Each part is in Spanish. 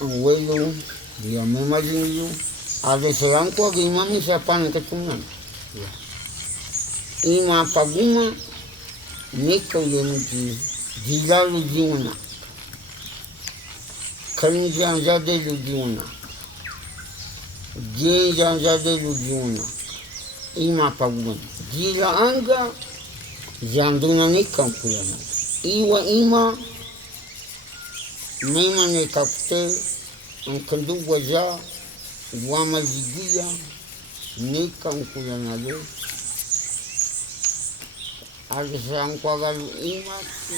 abuelo, dígame malinho, a desean kwa gimami sa pan ketunan. Ima paguma, nika yemuti, dilalu diuna. Kami janjade lu diuna. Jen janjade lu diuna. Ima paguma. Dila anga, janduna nika kuyana. Iwa ima, Nema ne kapte, ang kandu waja, wama zigia, ne kankulanalo.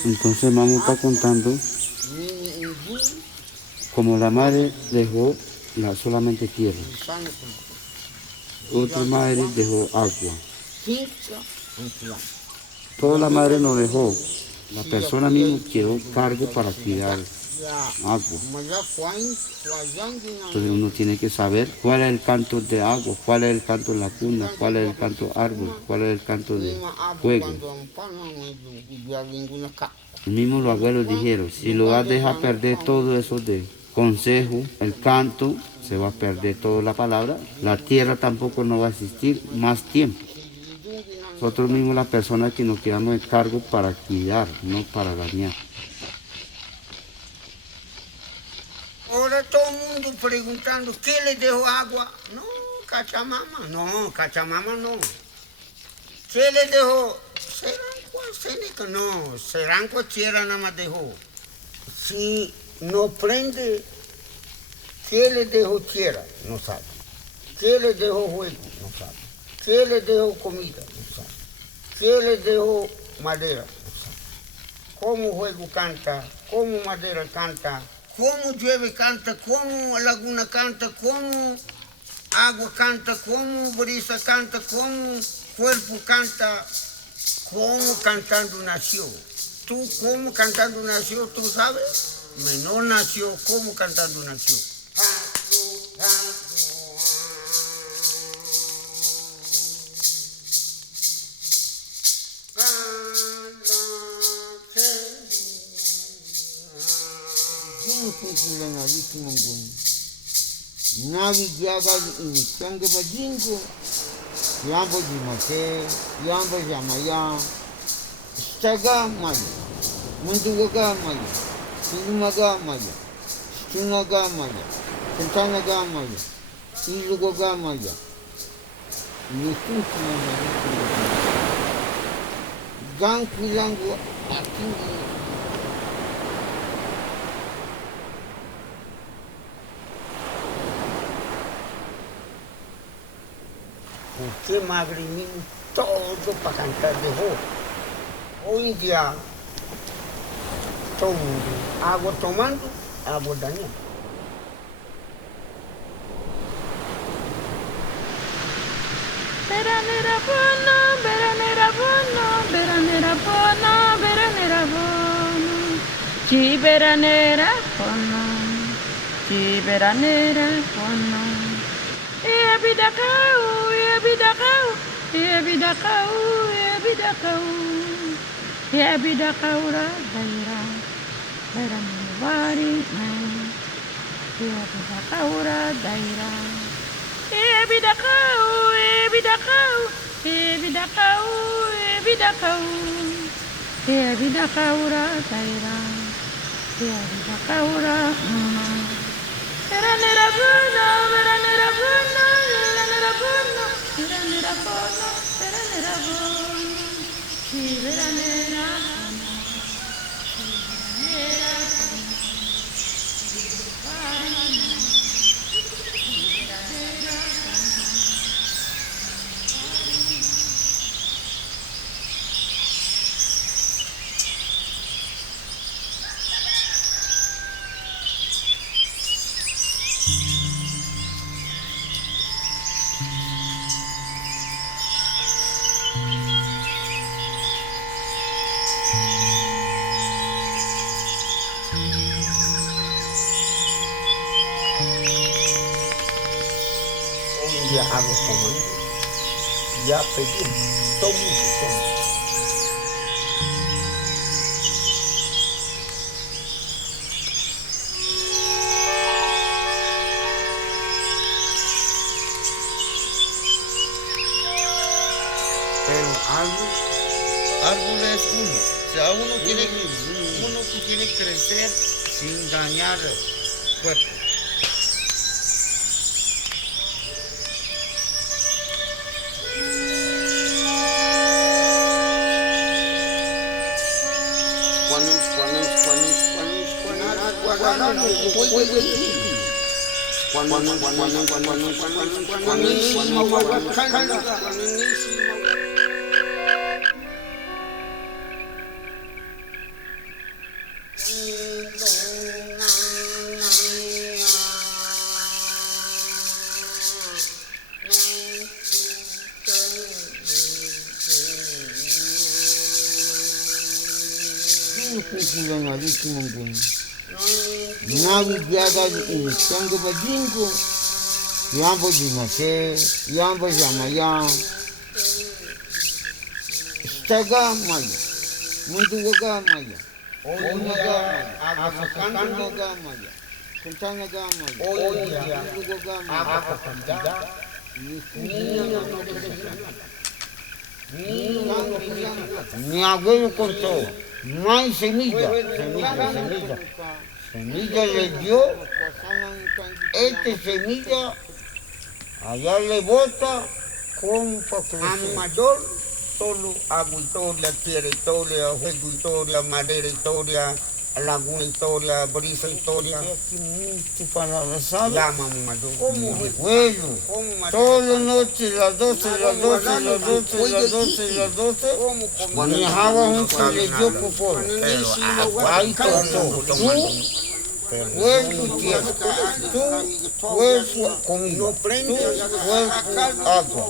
Entonces mamá está contando como la madre dejó solamente tierra, otra madre dejó agua. Toda la madre no dejó, la persona misma quedó cargo para cuidar agua. Entonces uno tiene que saber cuál es el canto de agua, cuál es el canto de la cuna, cuál es el canto de árbol, cuál es el canto de fuego. Mismo los abuelos dijeron, si lo vas a dejar perder todo eso de consejo, el canto, se va a perder toda la palabra, la tierra tampoco no va a existir más tiempo. Nosotros mismos las personas que nos quedamos en cargo para cuidar, no para dañar. Ahora todo el mundo preguntando, ¿qué le dejó agua? No, Cachamama, no. ¿Qué le dejó? Seranco, no, Seranco tierra nada más dejó. Si no prende, ¿qué le dejó tierra? No sabe. ¿Qué le dejó juego? No sabe. ¿Qué le dejó comida? No sabe. ¿Qué le dejó madera? No sabe. ¿Cómo juego canta? ¿Cómo madera canta? ¿Cómo llueve canta? ¿Cómo laguna canta? ¿Cómo agua canta? ¿Cómo brisa canta? ¿Cómo cuerpo canta? ¿Cómo cantando nació? ¿Tú cómo cantando nació? ¿Tú sabes? Menor nació, ¿cómo cantando nació? Navi jaga ini tangga bajingo, yamba jimake, yamba jamaya, staga maya, munduga maya, sinumaga maya, stunaga maya, tentanaga maya, iluga maya, nitunku maya, gang kulangu atingi. Porque madre mía, todo para cantar dejó. Hoy día, todo el mundo, agua tomando, agua dañando. Beranera bono, beranera bono, beranera bono, beranera bono. Chi beranera bono, chi beranera bono. Ebidakau, ebidakau, ebidakau, ebidakau. Ebidakau ra daira, beranera bari mai. Ebidakau ra daira. Ebidakau, ebidakau, ebidakau, ebidakau. Ebidakau ra daira, ebidakau ra mai. Beranera bono, beranera bono, beranera bono, beranera bono, beranera bono. Si beranera bono, si beranera bono. Ya hago tomando, ya pedí todo mundo. Árbol es uno. O sea, uno que quiere crecer sin dañar el cuerpo. Nabi jaga instango badingo, yambo dinase, yambo jamaya, staga maya, munduga maya, onaga maya, afakanduga maya, kuntanaga maya, munduga maya, afakanda, Niagüero cortó, no hay semilla. Semilla le dio, semilla, allá le bota, con a mayor, solo agua historia, tierra historia, juego historia, madera historia, laguna historia, brisa historia. Llama mayor. Bueno, todas las noches, las 12, manejaba un colegio por ahí cortó. Hueso tierra, tú hueso comida, tú hueso agua,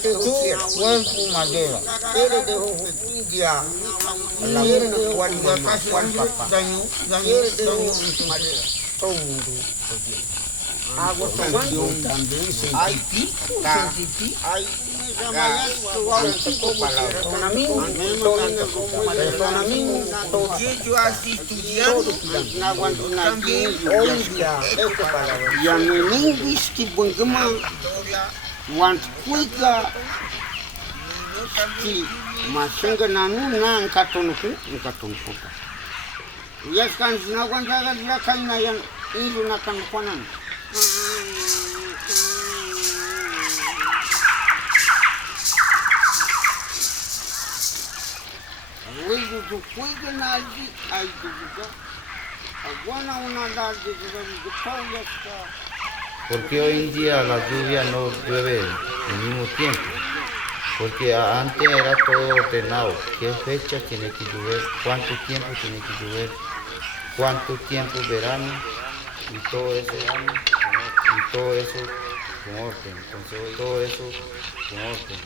tú hueso madera. Ya, la cual papá, daño, madera, todo el mundo. Agua tomando también, hay yo así estudiando, también oiga esta palabra. Ya no lingüística, porque más, want cuica, si más chinga na en catonuku. Ya es que no aguanta la caña ya y una campana. Porque hoy en día la lluvia no llueve al mismo tiempo. Porque antes era todo ordenado. ¿Qué fecha tiene que llover? ¿Cuánto tiempo tiene que llover? ¿Cuánto tiempo verano? Y todo eso, con orden. Entonces hoy todo eso con orden.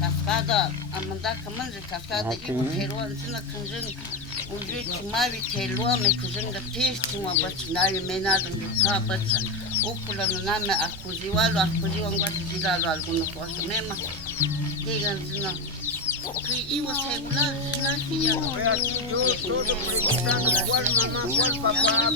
Cascada, amanda kamanzi cascada ikero ansina kanjin unji chimavi telua me kuzinga testi mwa bachinari menado mbipa bacha ukula name akuziwa ngwati zilalo alguno kwa mema diga nzina iwa segula zina hiya yo todo preguntando cuál mamá cuál papá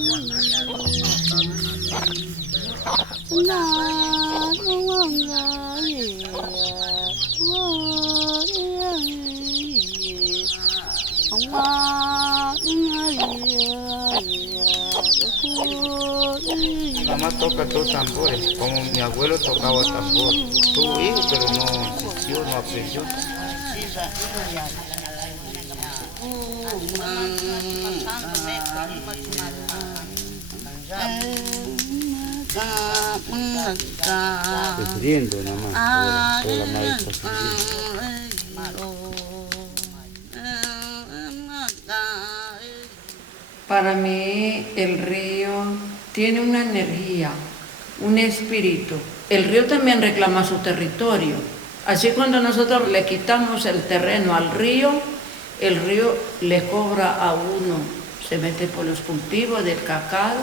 Mi mamá toca dos tambores, como mi abuelo tocaba tambor. Tuvo hijos, pero no asistió, no aprendió. Sufriendo nada más, ahora toda la madre está sufriendo. Para mí el río tiene una energía, un espíritu. El río también reclama su territorio. Así cuando nosotros le quitamos el terreno al río, el río le cobra a uno. Se mete por los cultivos del cacao,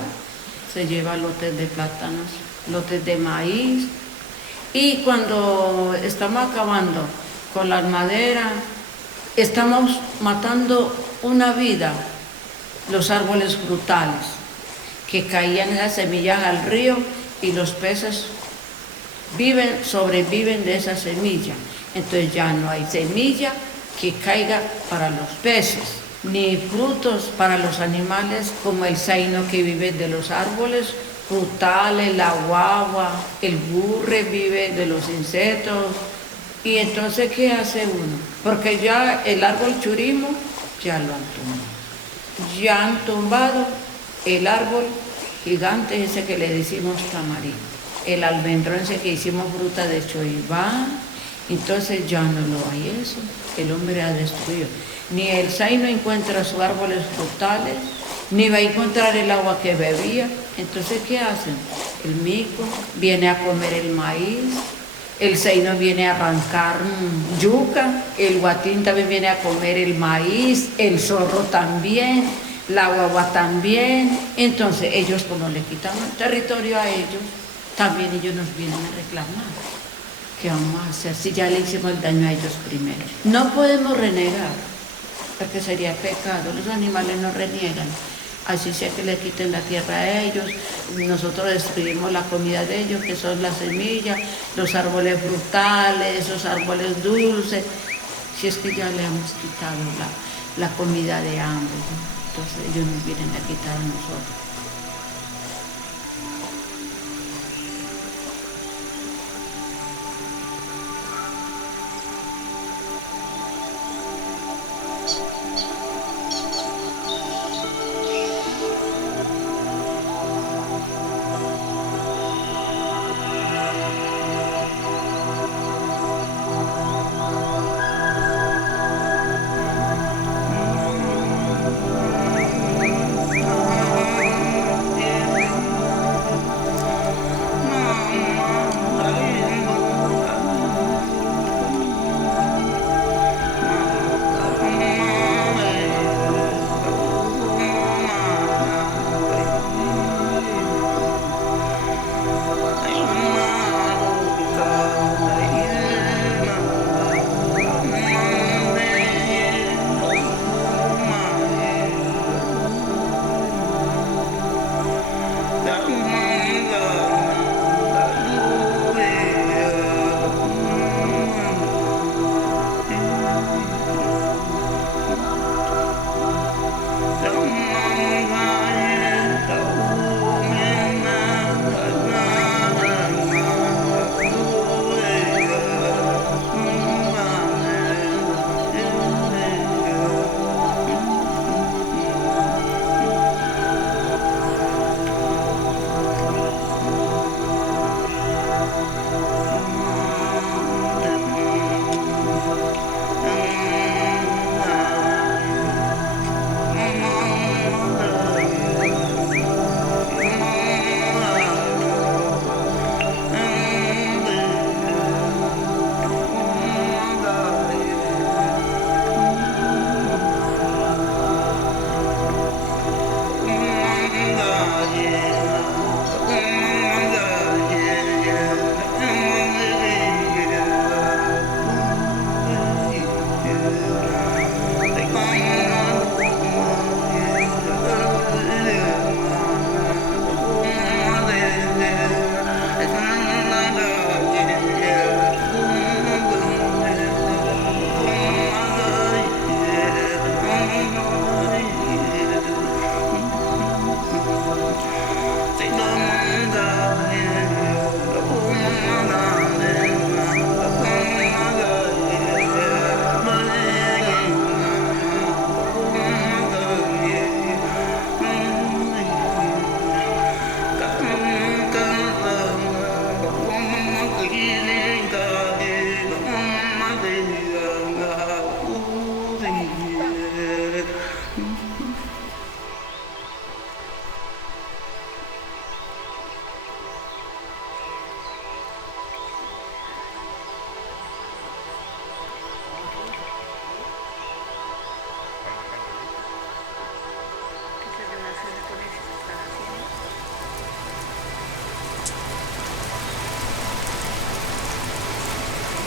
se lleva lotes de plátanos, lotes de maíz. Y cuando estamos acabando con las maderas, estamos matando una vida, los árboles frutales. que caían esas semillas al río y los peces sobreviven de esa semilla. Entonces ya no hay semilla que caiga para los peces, ni frutos para los animales como el zaino que vive de los árboles frutales, la guagua, el burre vive de los insectos. Y entonces, ¿qué hace uno? Porque ya el árbol churimo ya lo han tumbado. Ya han tumbado el árbol gigante ese que le decimos tamarindo, el almendrón ese que hicimos fruta de choibá. Entonces ya no lo hay eso, el hombre ha destruido. Ni el zaino encuentra sus árboles frutales, ni va a encontrar el agua que bebía. Entonces, ¿qué hacen? El mico viene a comer el maíz, el zaino viene a arrancar yuca, el guatín también viene a comer el maíz, el zorro también, la guagua también. Entonces, ellos, como le quitan el territorio a ellos, también ellos nos vienen a reclamar. ¿Qué vamos a hacer si ya le hicimos el daño a ellos primero? No podemos renegar, porque sería pecado. Los animales no reniegan. Así sea que le quiten la tierra a ellos, nosotros destruimos la comida de ellos, que son las semillas, los árboles frutales, esos árboles dulces. Si es que ya le hemos quitado la comida de ambos, ¿no? Entonces ellos nos vienen a quitar a nosotros.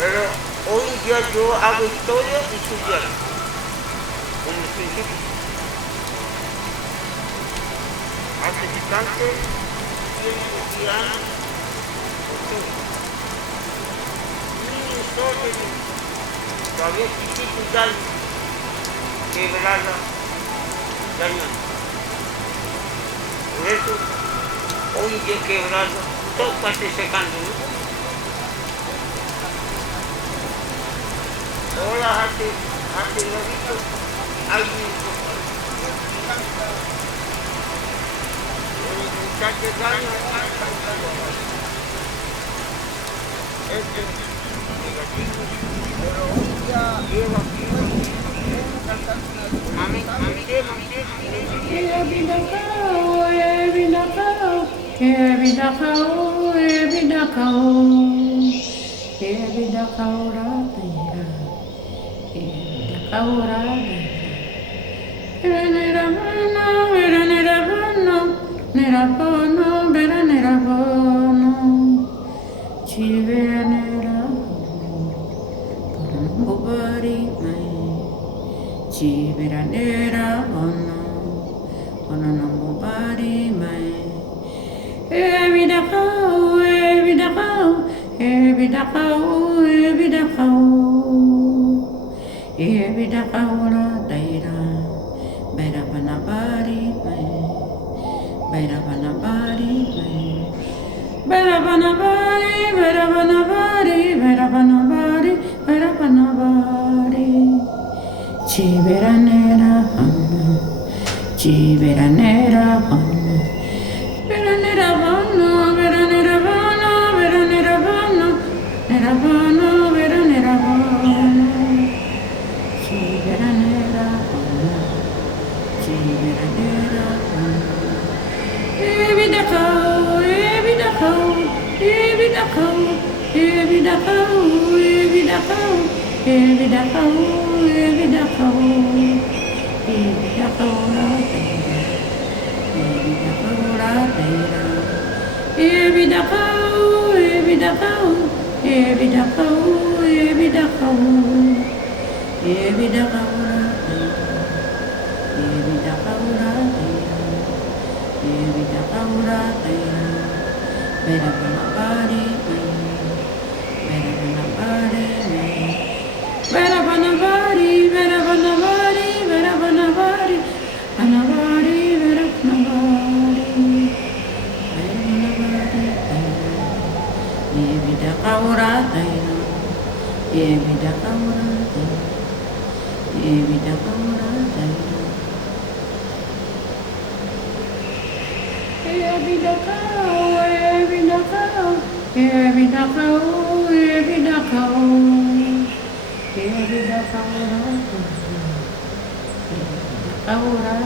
Pero hoy día yo hago historia y sugiero. Como principio. Atleticaste, Guiana, todavía chiquito y tal, quebrada, dañada. Por eso, hoy ya quebrada, todo parte secando, ¿no? Ahora hace lo visto, hay un muchacho daño, negativo, pero hoy ya lleva aquí, mami, Chiveranera ono no mobari mai. Evidakau, evidakau, evidakau, evidakau, evidakau la daira. Bera banabari mai, bera banabari mai, bera banabari, bera banabari, bera banabari, bera banabari. Chiveranera ono, chiveranera ono, veranera ono, veranera ono, veranera ono, neravano, veranera ono, chiveranera ono, chiveranera ono. Evidakau, evidakau, evidakau, evidakau, evidakau, evidakau, evidakau, evidakau la teira, evidakau la teira, evidakau, evidakau, evidakau, evidakau, evidakau la teira, evidakau la teira, evidakau la teira, bera banabari mai, bera banabari mai. Vera banabari, vera banabari, vera banabari, banabari, vera banabari, vera banabari, evida kaura taira, evida kaura taira, evida kaura taira, evida kau, evida kau, evida kau, evida kau. Evida kaura,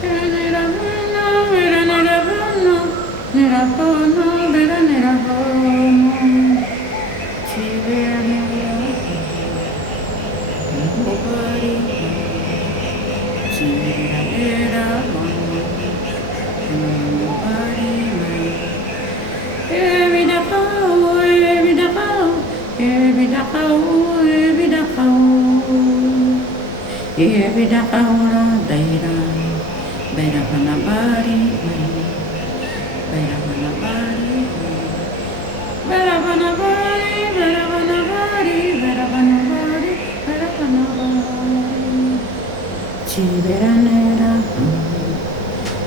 veranera bono, veranera bono, nerabono, veranera bono, chiveranera, mobari, chiveranera bono, mobari, evida kau, evida kau. Evidakau, evidakau, evidakau la daira, bera banabari, bera banabari, bera banabari, bera banabari, bera banabari, bera banabari. Chiveranera,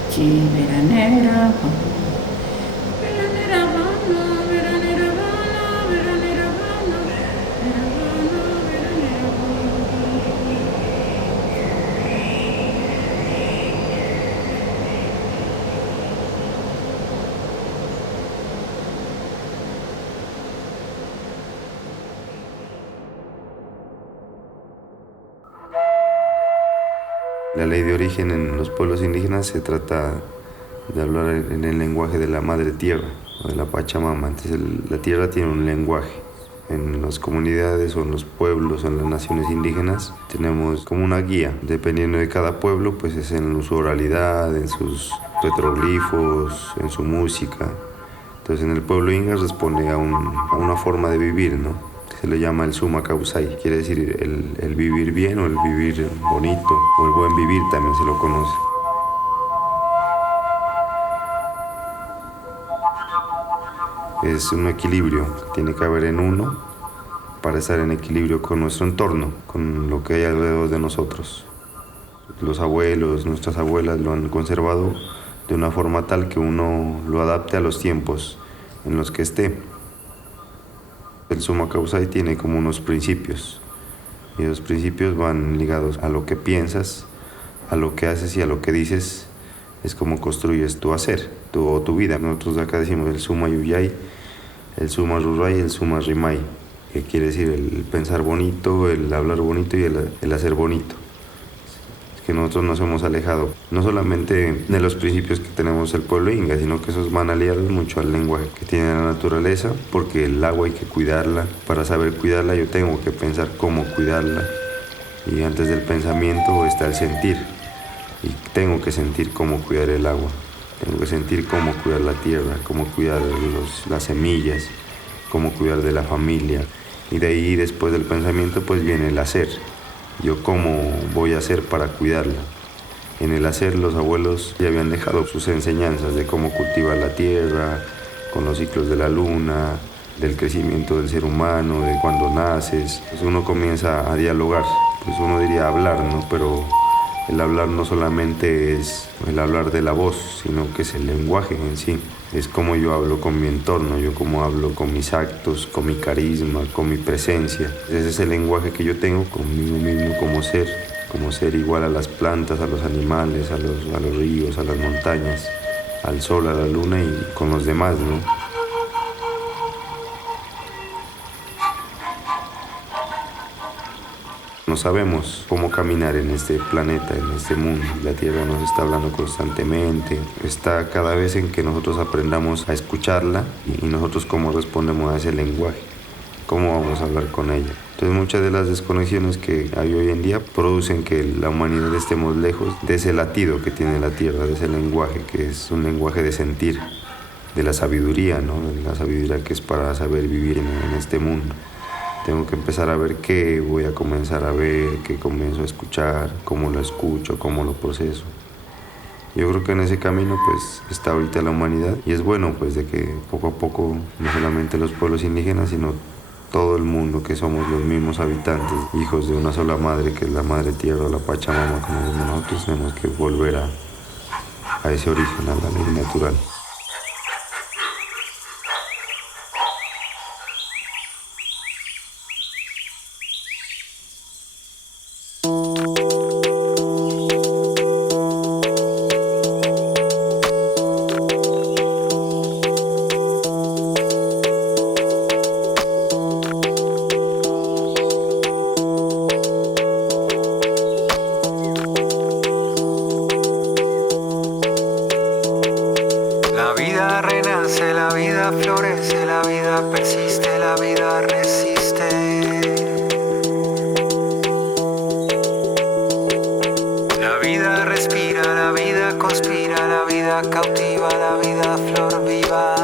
chiveranera, veranera bono, veranera bono, veranera bono, veranera bono, veranera bono. La ley de origen en los pueblos indígenas se trata de hablar en el lenguaje de la madre tierra, o de la Pachamama. Entonces la tierra tiene un lenguaje. En las comunidades o en los pueblos o en las naciones indígenas tenemos como una guía. Dependiendo de cada pueblo, pues es en su oralidad, en sus petroglifos, en su música. Entonces en el pueblo inga responde a una forma de vivir, ¿no? Se le llama el suma causai, quiere decir el vivir bien o el vivir bonito, o el buen vivir también se lo conoce. es un equilibrio que tiene que haber en uno para estar en equilibrio con nuestro entorno, con lo que hay alrededor de nosotros. Los abuelos, nuestras abuelas lo han conservado de una forma tal que uno lo adapte a los tiempos en los que esté. El Summa Causai tiene como unos principios, y esos principios van ligados a lo que piensas, a lo que haces y a lo que dices. Es como construyes tu hacer, tu vida. Nosotros acá decimos el Summa Yuyay, el Summa Ruray y el Summa Rimay, que quiere decir el pensar bonito, el hablar bonito y el hacer bonito. Que nosotros nos hemos alejado no solamente de los principios que tenemos el pueblo inga, sino que esos van aliados mucho al lenguaje que tiene la naturaleza, porque el agua hay que cuidarla. Para saber cuidarla yo tengo que pensar cómo cuidarla, y antes del pensamiento está el sentir, y tengo que sentir cómo cuidar el agua, tengo que sentir cómo cuidar la tierra, cómo cuidar las semillas, cómo cuidar de la familia, y de ahí después del pensamiento pues viene el hacer. Yo cómo voy a hacer para cuidarla. En el hacer los abuelos ya habían dejado sus enseñanzas de cómo cultivar la tierra, con los ciclos de la luna, del crecimiento del ser humano, de cuando naces. Pues uno comienza a dialogar, pues uno diría hablar, ¿no? Pero el hablar no solamente es el hablar de la voz, sino que es el lenguaje en sí. Es como yo hablo con mi entorno, yo cómo hablo con mis actos, con mi carisma, con mi presencia. Ese es el lenguaje que yo tengo conmigo mismo como ser igual a las plantas, a los animales, a los ríos, a las montañas, al sol, a la luna y con los demás, ¿no? No sabemos cómo caminar en este planeta, en este mundo. La Tierra nos está hablando constantemente. Está cada vez en que nosotros aprendamos a escucharla y nosotros cómo respondemos a ese lenguaje, cómo vamos a hablar con ella. Entonces muchas de las desconexiones que hay hoy en día producen que la humanidad estemos lejos de ese latido que tiene la Tierra, de ese lenguaje que es un lenguaje de sentir, de la sabiduría, ¿no? De la sabiduría que es para saber vivir en este mundo. Tengo que empezar a ver qué voy a comenzar a ver, qué comienzo a escuchar, cómo lo escucho, cómo lo proceso. Yo creo que en ese camino pues está ahorita la humanidad, y es bueno pues de que poco a poco no solamente los pueblos indígenas sino todo el mundo, que somos los mismos habitantes, hijos de una sola madre que es la madre tierra, la Pachamama, como decimos nosotros, tenemos que volver a ese origen, a la ley natural. La vida renace, la vida florece, la vida persiste, la vida resiste. La vida respira, la vida conspira, la vida cautiva, la vida flor viva.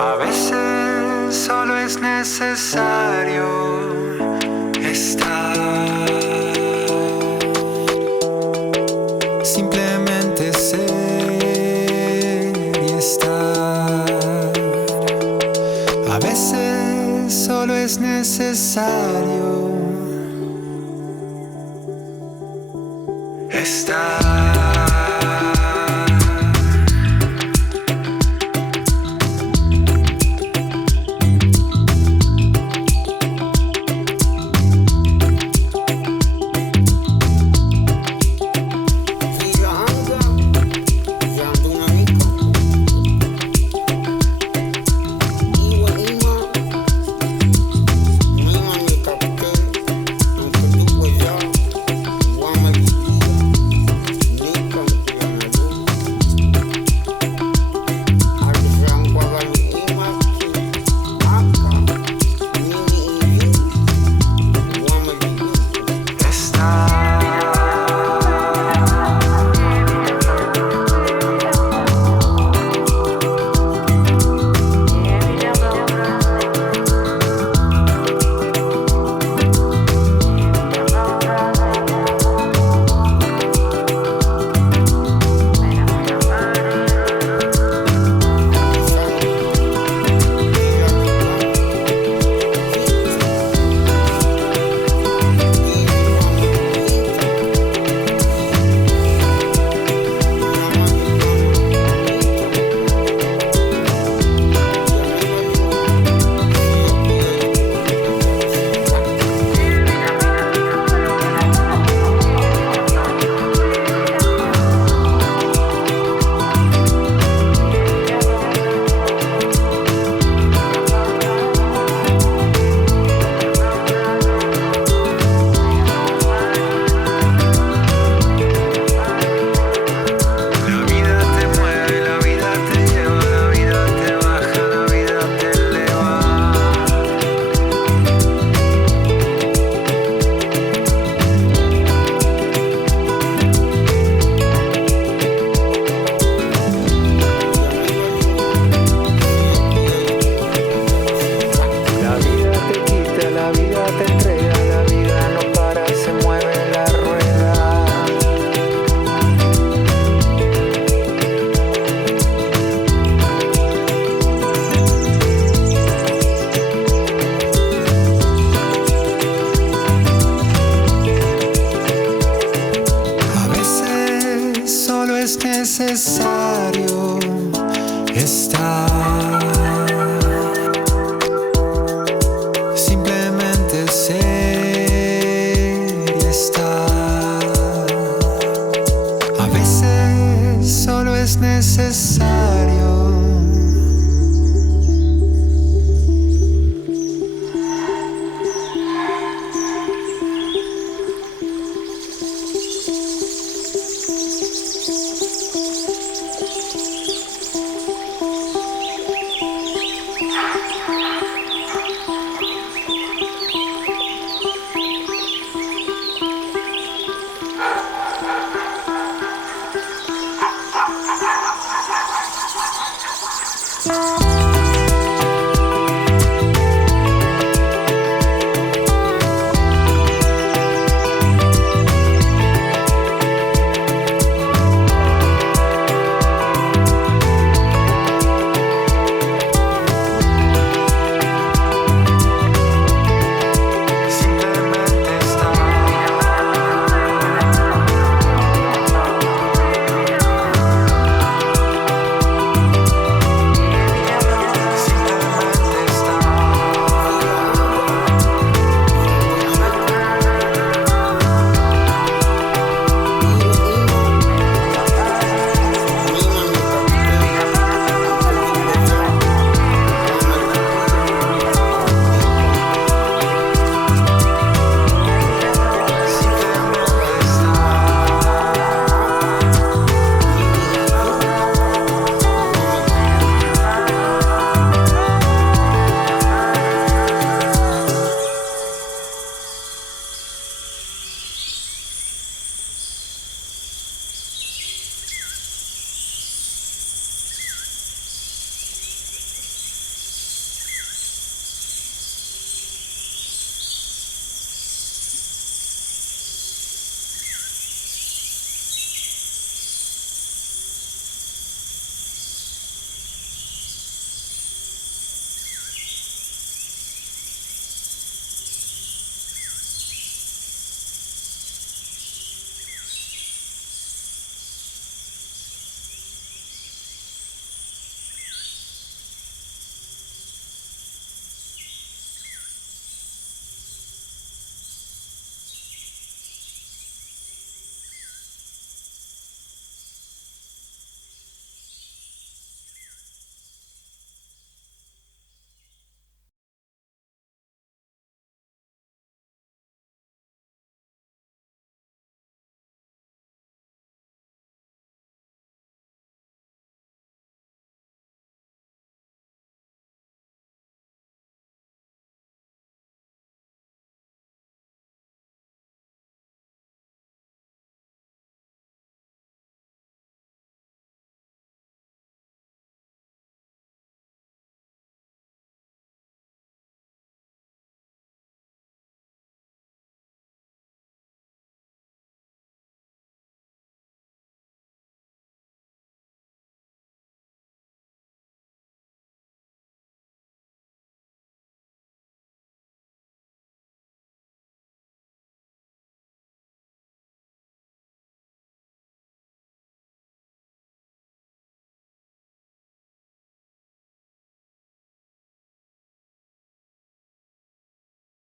A veces solo es necesario estar. Simplemente ser y estar. A veces solo es necesario